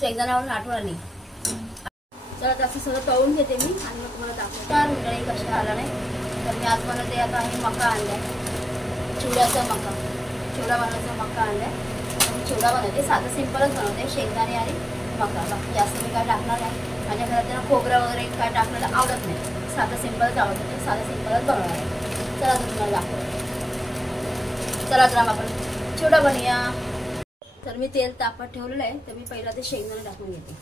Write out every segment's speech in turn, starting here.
शेंगदाण्यावरून आठवण आली. तर असं सगळं तळून घेते मी आणि मग तुम्हाला दाखवते का रुंदळी कशा आला नाही. तर मी आज बनवते. आता हे मका आणलाय, चिवड्याचा मका, चिवडा बनवायचा मका आणलाय. चिवडा बनवते, साधं सिंपलच बनवते, शेंगदाणे आणि मका. बाकी जास्त मी काय टाकणार नाही. माझ्या घरात त्यांना खोबरं वगैरे काय टाकलेलं आवडत नाही, साधं सिंपलच आवडतं. तर साधं सिंपलच बनवणार आहे. चला तुम्हाला दाखवते. चला तर आपण चिवडा बनवूया. तर मी तेल तापत ठेवलेलं आहे. तर मी पहिला ते शेंगदाणे टाकून घेते.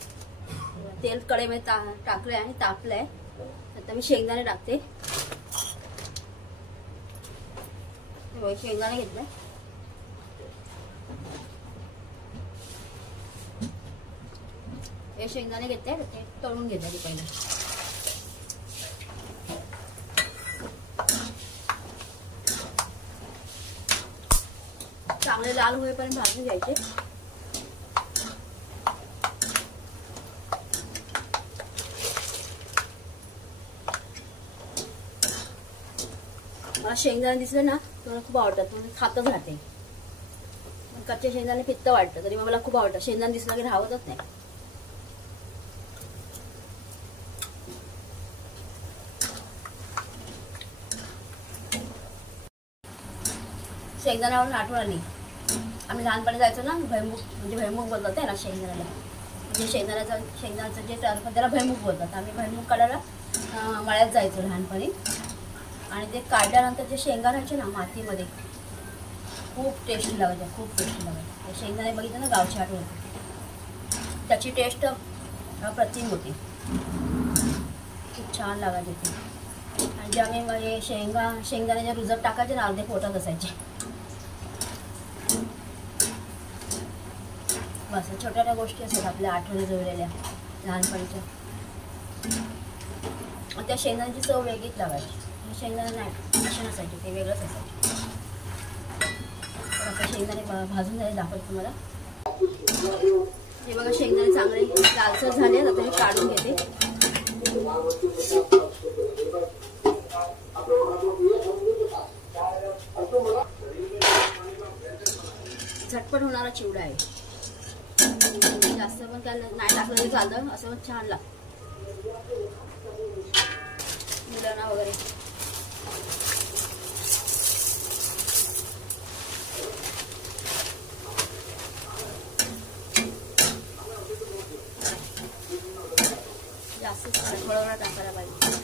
तेल कढईमध्ये टाकलंय आणि तापलंय. आता मी शेंगदाणे टाकते. शेंगदाणे घेतलंय. हे शेंगदाणे घेते, ते तळून घेते आधी पहिला. चांगले लाल होईपर्यंत भाजून घ्यायचे. मला शेंगदाणे दिसले ना मला खूप आवडतात, म्हणजे खातच राहते. कच्चे शेंगदाणे पित्त वाटतं, तरी मला खूप आवडतं. शेंगदाणे दिसला की राहतच नाही. शेंगदाण्यावरून आठवण आली. आम्ही लहानपणी जायचो ना भैमुख, म्हणजे भैमुख बोलतात ना शेंगदाण्याला, म्हणजे शेंगदाण्याचं जे त्याला भैमुख बोलतात. आम्ही भैमुख काढायला मळ्यात जायचो लहानपणी. आणि ते काढल्यानंतर जे शेंगा राहायचे ना मातीमध्ये, खूप टेस्टी लागायचे, खूप टेस्टी लागायचे. शेंगदाणे बघितलं ना गावची आठवण, त्याची टेस्ट अप्रतिम होती, खूप छान लागायचे ते. आणि जे आम्ही शेंगदाण्याचे रुजत टाकायचे ना अर्धे पोटात असायचे. बस छोट्या छोट्या गोष्टी असतात आपल्या आठवणी जुळलेल्या लहानपणीच्या. त्या शेंगदाण्याची चव वेगळीच लागायची. शेंगदाणे नाही असे नसायचे, ते वेगळंच असायचे. आता शेंगदाणे भाजून झाले दाखवते तुम्हाला. हे बघा शेंगदाणे चांगले लालसर झाले. आता हे काढून घेते. झटपट होणारा चिवडा आहे. जास्त पण काय नाही टाकलं तरी चालतं, असं पण छान लागतं मुलांना वगैरे. जास्त थोडं टाकायला पाहिजे.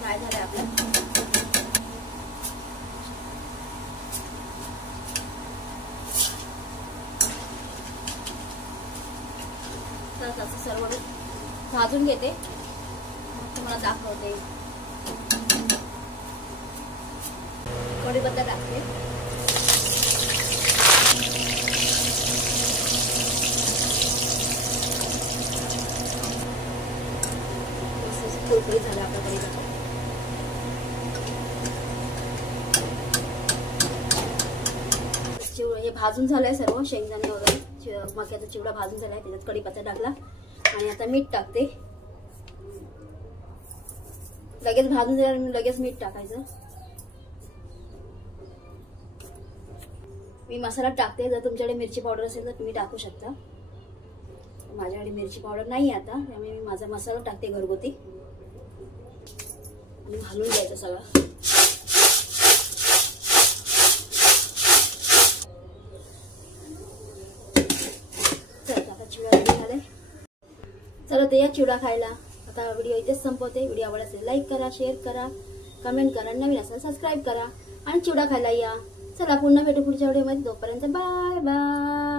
फ्राय झालं आपलं. तर असं सर्व भाजून घेते, मग तुम्हाला दाखवते. कढीपत्ता टाकते. कुरकुरीत झाला आपला कढीपत्ता. हे भाजून झालंय सर्व शेंगदाणे वगैरे, मक्याचा चिवडा भाजून झालाय. त्याच्यात कढीपत्ता टाकला आणि आता मीठ टाकते. लगेच भाजून झाल्यावर लगेच मीठ टाकायचं. मी मसाला टाकते. जर तुमच्याकडे मिरची पावडर असेल तर तुम्ही टाकू शकता. माझ्याकडे मिरची पावडर नाही आता, त्यामुळे मी माझा मसाला टाकते घरगुती आणि घालून द्यायचं सगळं. चला ते या चिवडा खायला. आता व्हिडिओ इथेच संपवते. व्हिडिओ आवडला असेल लाईक करा, शेअर करा, कमेंट करा, नवीन असेल सबस्क्राईब करा आणि चिवडा खायला या. चला पुन्हा भेटू पुढच्या व्हिडिओमध्ये. तोपर्यंत बाय बाय.